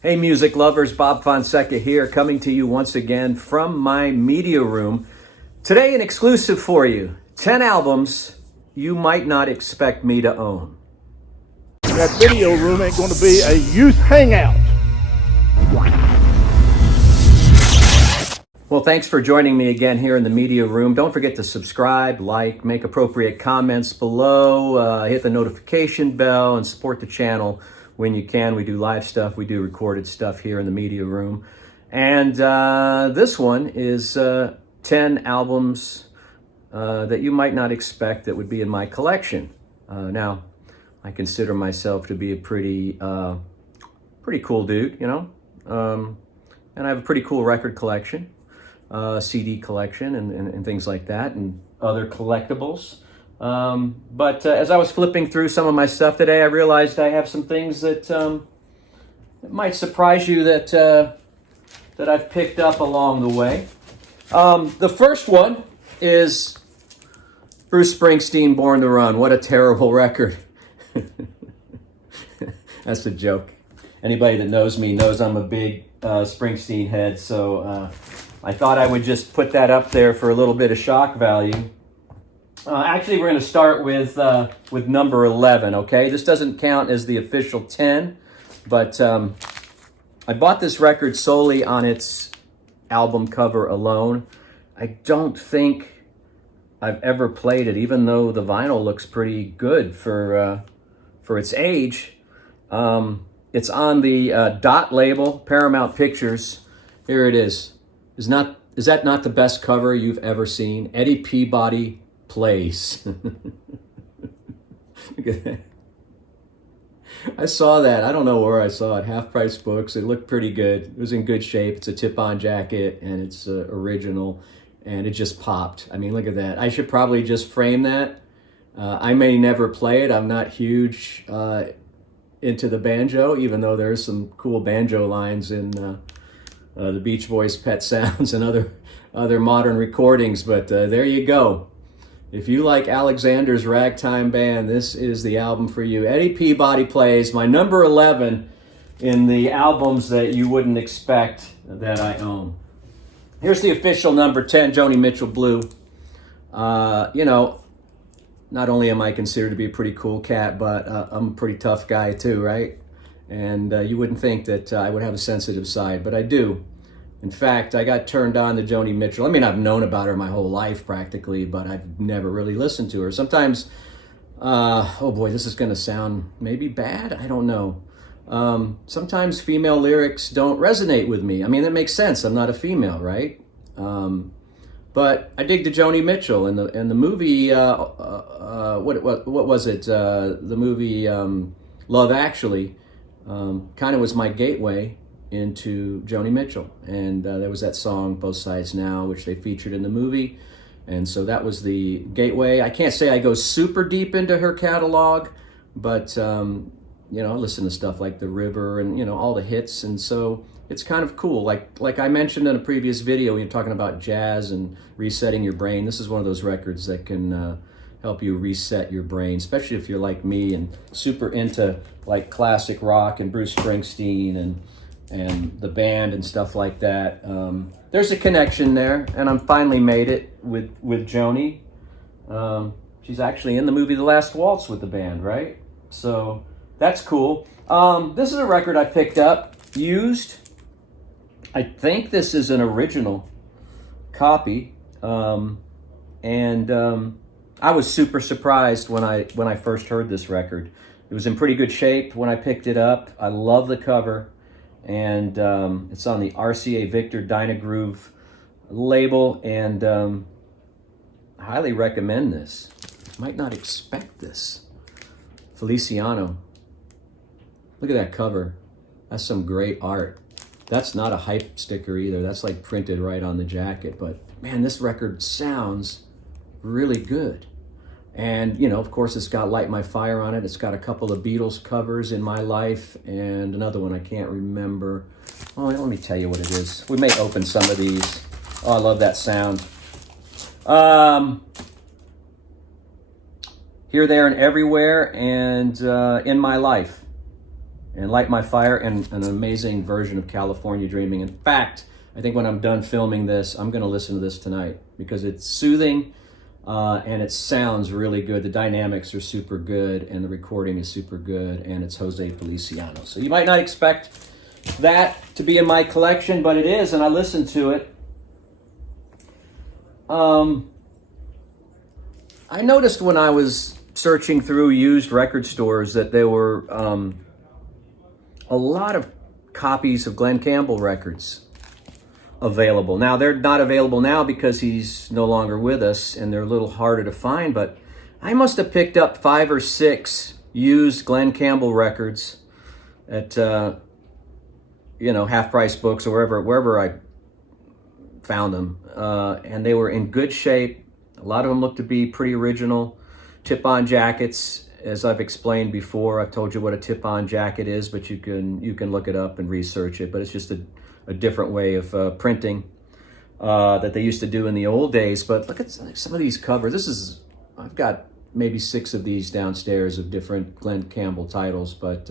Hey music lovers, Bob Fonseca here, coming to you once again from my media room. Today an exclusive for you, 10 albums you might not expect me to own. That video room ain't going to be a youth hangout. Well, thanks for joining me again here in the media room. Don't forget to subscribe, like, make appropriate comments below, hit the notification bell, and support the channel when you can. We do live stuff, we do recorded stuff here in the media room. And this one is 10 albums that you might not expect that would be in my collection. Now, I consider myself to be a pretty cool dude, you know? And I have a pretty cool record collection. CD collection and things like that, and other collectibles. But as I was flipping through some of my stuff today, I realized I have some things that might surprise you that I've picked up along the way. The first one is Bruce Springsteen, Born to Run. What a terrible record. That's a joke. Anybody that knows me knows I'm a big Springsteen head, so I thought I would just put that up there for a little bit of shock value. Actually, we're going to start with number 11, okay? This doesn't count as the official 10, but I bought this record solely on its album cover alone. I don't think I've ever played it, even though the vinyl looks pretty good for its age. It's on the Dot label, Paramount Pictures. Here it is. Is that not the best cover you've ever seen? Eddie Peabody Plays. Look at that. I saw that. I don't know where I saw it. Half Price Books. It looked pretty good. It was in good shape. It's a tip-on jacket, and it's original, and it just popped. I mean, look at that. I should probably just frame that. I may never play it. I'm not huge into the banjo, even though there's some cool banjo lines in the Beach Boys' Pet Sounds and other modern recordings, but there you go. If you like Alexander's Ragtime Band, this is the album for you. Eddie Peabody Plays, my number 11 in the albums that you wouldn't expect that I own. Here's the official number 10, Joni Mitchell Blue. You know, not only am I considered to be a pretty cool cat, but I'm a pretty tough guy too, right? And you wouldn't think that I would have a sensitive side, but I do. In fact, I got turned on to Joni Mitchell. I mean, I've known about her my whole life practically, but I've never really listened to her. Sometimes, oh boy, this is going to sound maybe bad. I don't know. Sometimes female lyrics don't resonate with me. I mean, that makes sense. I'm not a female, right? But I dig the Joni Mitchell and the movie. What was it? The movie Love Actually. Kind of was my gateway into Joni Mitchell, and there was that song Both Sides Now, which they featured in the movie, and so that was the gateway. I can't say I go super deep into her catalog, but you know, I listen to stuff like The River and, you know, all the hits, and so it's kind of cool. Like I mentioned in a previous video when you're talking about jazz and resetting your brain, this is one of those records that can help you reset your brain, especially if you're like me and super into like classic rock and Bruce Springsteen and the band and stuff like that. There's a connection there, and I'm finally made it with Joni. She's actually in the movie The Last Waltz with the band, right? So that's cool. This is a record I picked up, used. I think this is an original copy, and I was super surprised when I first heard this record. It was in pretty good shape when I picked it up. I love the cover, and it's on the RCA Victor Dynagroove label, and I highly recommend this. Might not expect this. Feliciano. Look at that cover. That's some great art. That's not a hype sticker either. That's like printed right on the jacket, but man, this record sounds really good. And, you know, of course, it's got Light My Fire on it. It's got a couple of Beatles covers, In My Life, and another one I can't remember. Oh, let me tell you what it is. We may open some of these. Oh, I love that sound. Here, There, and Everywhere, and In My Life. and Light My Fire, and an amazing version of California Dreaming. In fact, I think when I'm done filming this, I'm going to listen to this tonight because it's soothing and it sounds really good. The dynamics are super good and the recording is super good, and it's Jose Feliciano. So you might not expect that to be in my collection, but it is, and I listened to it. I noticed when I was searching through used record stores that there were a lot of copies of Glen Campbell records available. Now, they're not available now because he's no longer with us, and they're a little harder to find, but I must have picked up 5 or 6 used Glen Campbell records at, half-price books or wherever I found them, and they were in good shape. A lot of them look to be pretty original. Tip-on jackets, as I've explained before. I've told you what a tip-on jacket is, but you can look it up and research it. But it's just a different way of printing that they used to do in the old days. But look at some of these covers. I've got maybe 6 of these downstairs of different Glen Campbell titles. But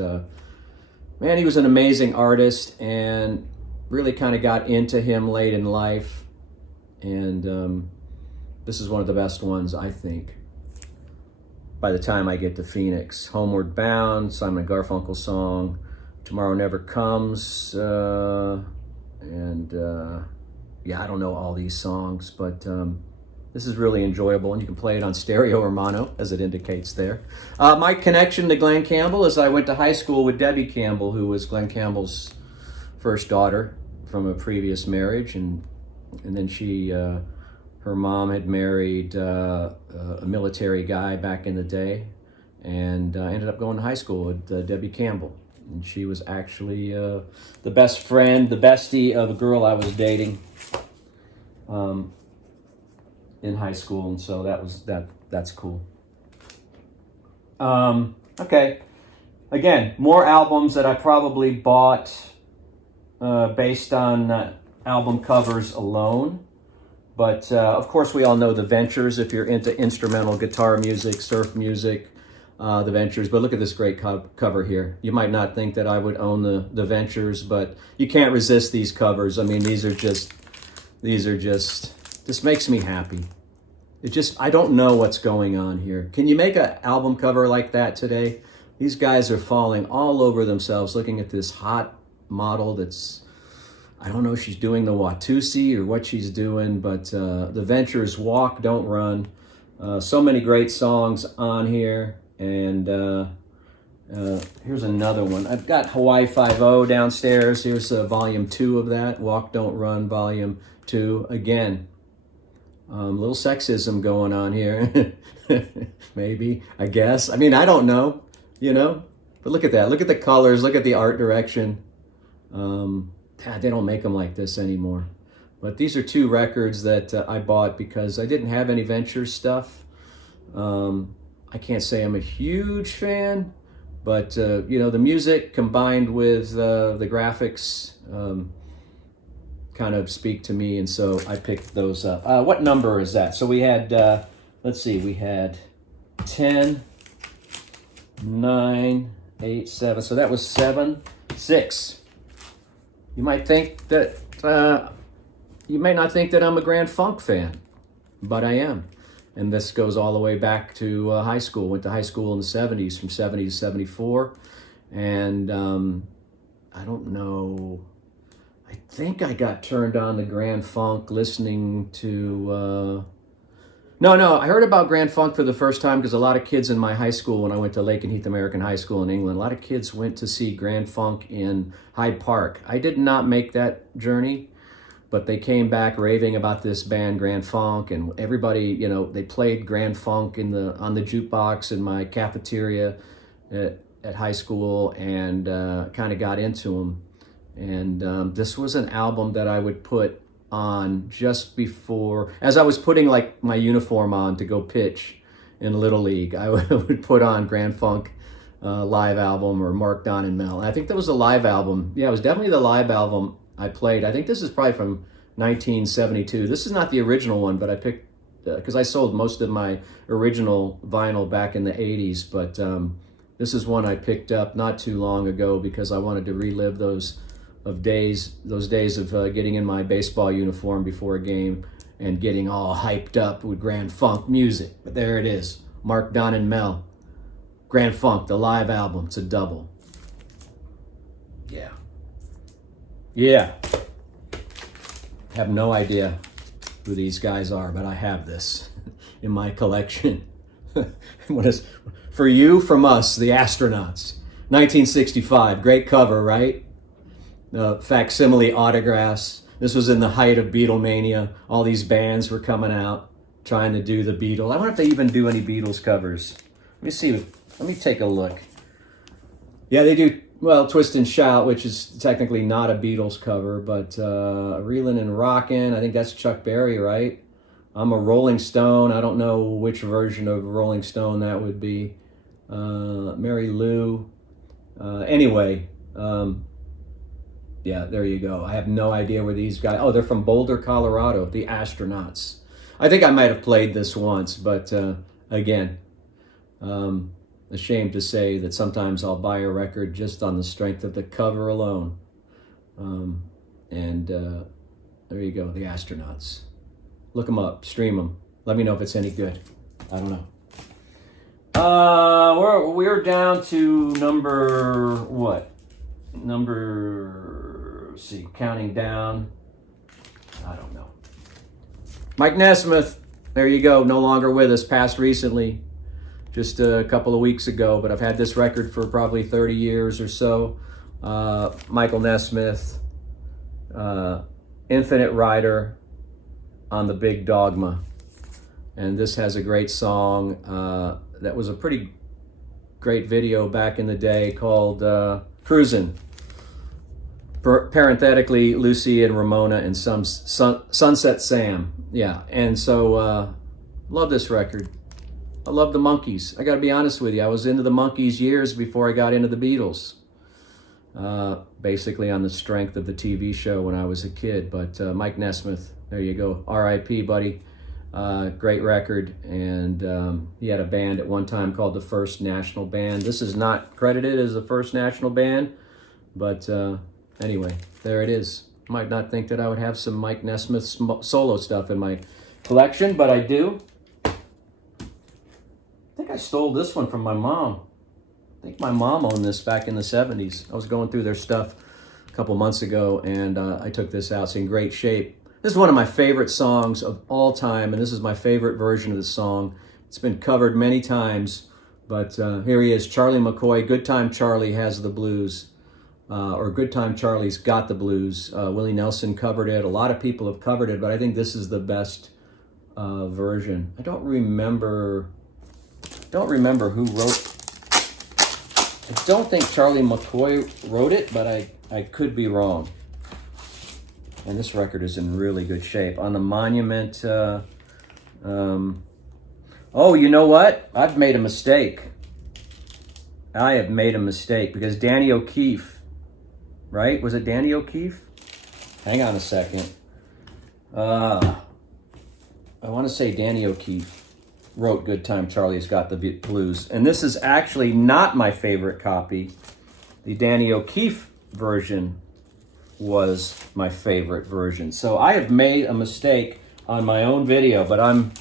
man, he was an amazing artist, and really kind of got into him late in life. And this is one of the best ones, I think, by the time I get to Phoenix. Homeward Bound, Simon & Garfunkel song, Tomorrow Never Comes, I don't know all these songs, but this is really enjoyable, and you can play it on stereo or mono, as it indicates there. My connection to Glen Campbell is I went to high school with Debbie Campbell, who was Glen Campbell's first daughter from a previous marriage, and then her mom had married a military guy back in the day, and ended up going to high school with Debbie Campbell. And she was actually the best friend, the bestie of a girl I was dating in high school, and so that's cool. Okay, again, more albums that I probably bought based on album covers alone. But of course, we all know the Ventures. If you're into instrumental guitar music, surf music, the Ventures. But look at this great cover here. You might not think that I would own the Ventures, but you can't resist these covers. I mean, this makes me happy. I don't know what's going on here. Can you make an album cover like that today? These guys are falling all over themselves looking at this hot model that's, I don't know if she's doing the Watusi or what she's doing, but the Ventures, Walk, Don't Run. So many great songs on here. And here's another one. I've got Hawaii Five-0 downstairs. Here's volume 2 of that, Walk, Don't Run, volume 2. Again, little sexism going on here. Maybe, I guess. I mean, I don't know, But look at that. Look at the colors. Look at the art direction. They don't make them like this anymore. But these are 2 records that I bought because I didn't have any Ventures stuff. I can't say I'm a huge fan, but the music combined with the graphics kind of speak to me, and so I picked those up. What number is that? So we had, we had 10, 9, 8, 7. So that was 7, 6. You might not think that I'm a Grand Funk fan, but I am. And this goes all the way back to high school. Went to high school in the 70s, from 70 to 74. And I don't know, I think I got turned on to Grand Funk listening to... I heard about Grand Funk for the first time because a lot of kids in my high school, when I went to Lake and Heath American High School in England, a lot of kids went to see Grand Funk in Hyde Park. I did not make that journey, but they came back raving about this band Grand Funk, and everybody, they played Grand Funk on the jukebox in my cafeteria at high school, and kind of got into them. And this was an album that I would put on just before, as I was putting like my uniform on to go pitch in Little League, I would put on Grand Funk live album or Mark Don and Mel. And I think that was a live album. Yeah, it was definitely the live album I played. I think this is probably from 1972. This is not the original one, but I picked, because I sold most of my original vinyl back in the 80s, but This is one I picked up not too long ago because I wanted to relive those days of getting in my baseball uniform before a game and getting all hyped up with Grand Funk music. But there it is, Mark, Don, and Mel. Grand Funk, the live album. It's a double. Yeah. Yeah. Have no idea who these guys are, but I have this in my collection. What is, for you, from us, the Astronauts. 1965, great cover, right? Facsimile autographs. This was in the height of Beatlemania. All these bands were coming out trying to do the Beatles. I wonder if they even do any Beatles covers. Let me see. Let me take a look. Yeah, they do. Well, Twist and Shout, which is technically not a Beatles cover, but Reelin' and Rockin', I think that's Chuck Berry, right? I'm a Rolling Stone. I don't know which version of Rolling Stone that would be. Mary Lou. Anyway, yeah, there you go. I have no idea where these guys... Oh, they're from Boulder, Colorado, the Astronauts. I think I might have played this once, but again, ashamed to say that sometimes I'll buy a record just on the strength of the cover alone. There you go, the Astronauts. Look them up, stream them. Let me know if it's any good. I don't know. We're down to number what? Let's see, counting down. I don't know. Mike Nesmith, there you go, no longer with us, passed recently, just a couple of weeks ago, but I've had this record for probably 30 years or so. Michael Nesmith, Infinite Rider on the Big Dogma. And this has a great song that was a pretty great video back in the day called Cruisin'. Parenthetically, Lucy and Ramona and some Sunset Sam. Yeah, and so love this record. I love the Monkees. I got to be honest with you. I was into the Monkees years before I got into the Beatles. Basically on the strength of the TV show when I was a kid. But Mike Nesmith, there you go. R.I.P., buddy. Great record. And he had a band at one time called the First National Band. This is not credited as the First National Band, but anyway, there it is. Might not think that I would have some Mike Nesmith solo stuff in my collection, but I do. I think I stole this one from my mom. I think my mom owned this back in the 70s. I was going through their stuff a couple months ago, and I took this out. It's in great shape. This is one of my favorite songs of all time, and this is my favorite version of the song. It's been covered many times, but here he is, Charlie McCoy, Good Time Charlie Has the Blues. Or Good Time Charlie's Got the Blues. Willie Nelson covered it. A lot of people have covered it, but I think this is the best version. I don't remember who wrote. I don't think Charlie McCoy wrote it, but I could be wrong. And this record is in really good shape. On the Monument. Oh, you know what? I've made a mistake. I have made a mistake because Danny O'Keefe. Right? Was it Danny O'Keefe? Hang on a second. I want to say Danny O'Keefe wrote Good Time Charlie's Got the Blues. And this is actually not my favorite copy. The Danny O'Keefe version was my favorite version. So I have made a mistake on my own video, but I'm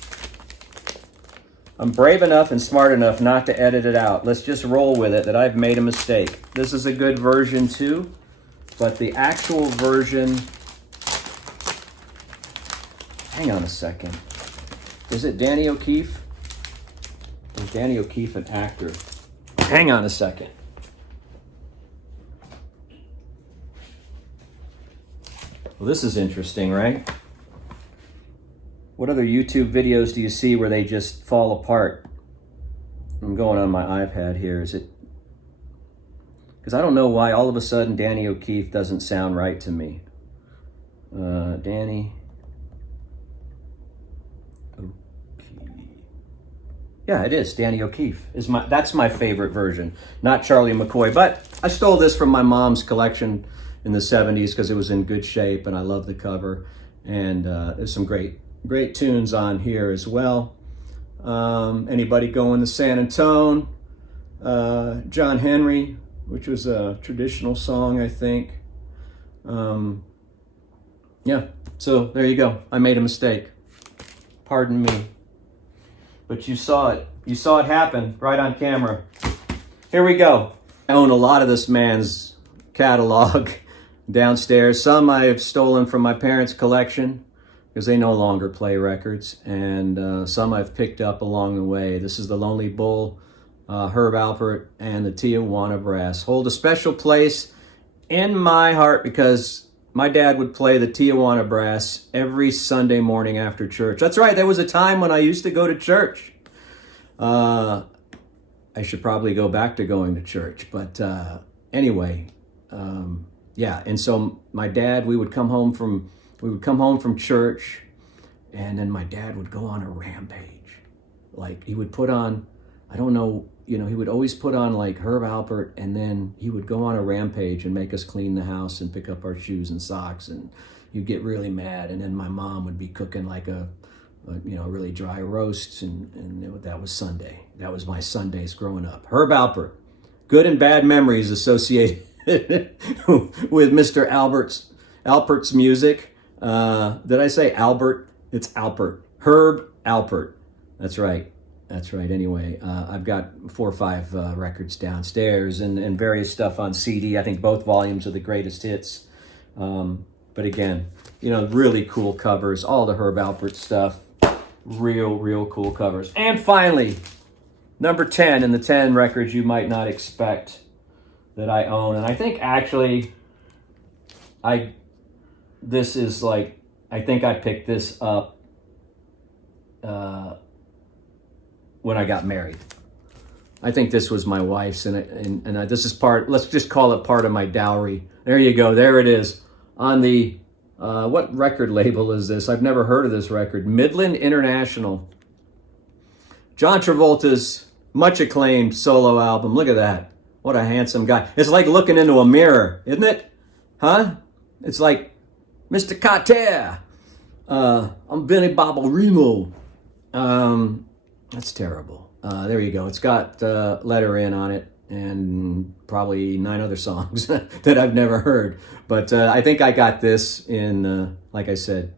brave enough and smart enough not to edit it out. Let's just roll with it that I've made a mistake. This is a good version too. But the actual version, hang on a second. Is it Danny O'Keefe? Is Danny O'Keefe an actor? Hang on a second. Well, this is interesting, right? What other YouTube videos do you see where they just fall apart? I'm going on my iPad here. Is it? Because I don't know why all of a sudden Danny O'Keefe doesn't sound right to me. Danny O'Keefe. Yeah, it is. Danny O'Keefe. That's my favorite version. Not Charlie McCoy. But I stole this from my mom's collection in the 70s because it was in good shape and I love the cover. And there's some great tunes on here as well. Anybody going to San Antone? John Henry, which was a traditional song, I think. Yeah, so there you go. I made a mistake. Pardon me. But you saw it. You saw it happen right on camera. Here we go. I own a lot of this man's catalog downstairs. Some I've stolen from my parents' collection because they no longer play records, and some I've picked up along the way. This is the Lonely Bull, Herb Alpert, and the Tijuana Brass. Hold a special place in my heart because my dad would play the Tijuana Brass every Sunday morning after church. That's right, there was a time when I used to go to church. I should probably go back to going to church, but anyway, yeah. And so my dad, we would come home from church, and then my dad would go on a rampage. Like he would put on, I don't know, he would always put on like Herb Alpert, and then he would go on a rampage and make us clean the house and pick up our shoes and socks, and you'd get really mad. And then my mom would be cooking like a really dry roast, and that was Sunday. That was my Sundays growing up. Herb Alpert. Good and bad memories associated with Mr. Alpert's music. Did I say Albert? It's Alpert. Herb Alpert. That's right. That's right. Anyway, I've got 4 or 5 records downstairs and various stuff on CD. I think both volumes of the greatest hits. But again, really cool covers. All the Herb Alpert stuff. Real cool covers. And finally, number 10 in the 10 records you might not expect that I own. And I think actually, I think I picked this up when I got married. I think this was my wife's, and this is part, let's just call it part of my dowry. There you go. There it is on the what record label is this? I've never heard of this record. Midland International. John Travolta's much acclaimed solo album. Look at that. What a handsome guy. It's like looking into a mirror, isn't it? Huh? It's like, Mr. Carter. I'm Benny Barbarino. That's terrible. There you go. It's got Let Her In on it, and probably 9 other songs that I've never heard. But I think I got this in, like I said,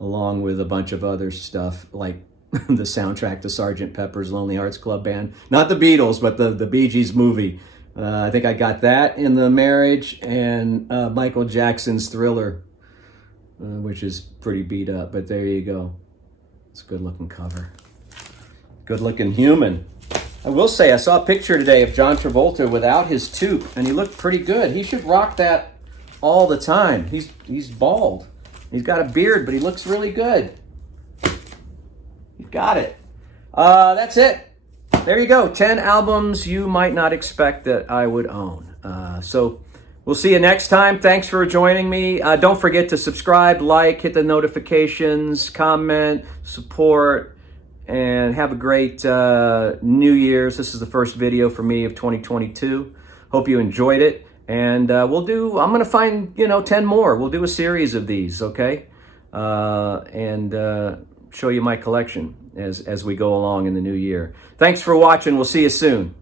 along with a bunch of other stuff, like the soundtrack to Sgt. Pepper's Lonely Hearts Club Band. Not the Beatles, but the Bee Gees movie. I think I got that in the marriage, and Michael Jackson's Thriller, which is pretty beat up. But there you go. It's a good-looking cover. Good-looking human. I will say, I saw a picture today of John Travolta without his toque, and he looked pretty good. He should rock that all the time. He's bald. He's got a beard, but he looks really good. You got it. That's it. There you go. 10 albums you might not expect that I would own. So we'll see you next time. Thanks for joining me. Don't forget to subscribe, like, hit the notifications, comment, support, and have a great New Year's. This is the first video for me of 2022. Hope you enjoyed it. And I'm going to find, 10 more. We'll do a series of these, okay? And show you my collection as we go along in the new year. Thanks for watching. We'll see you soon.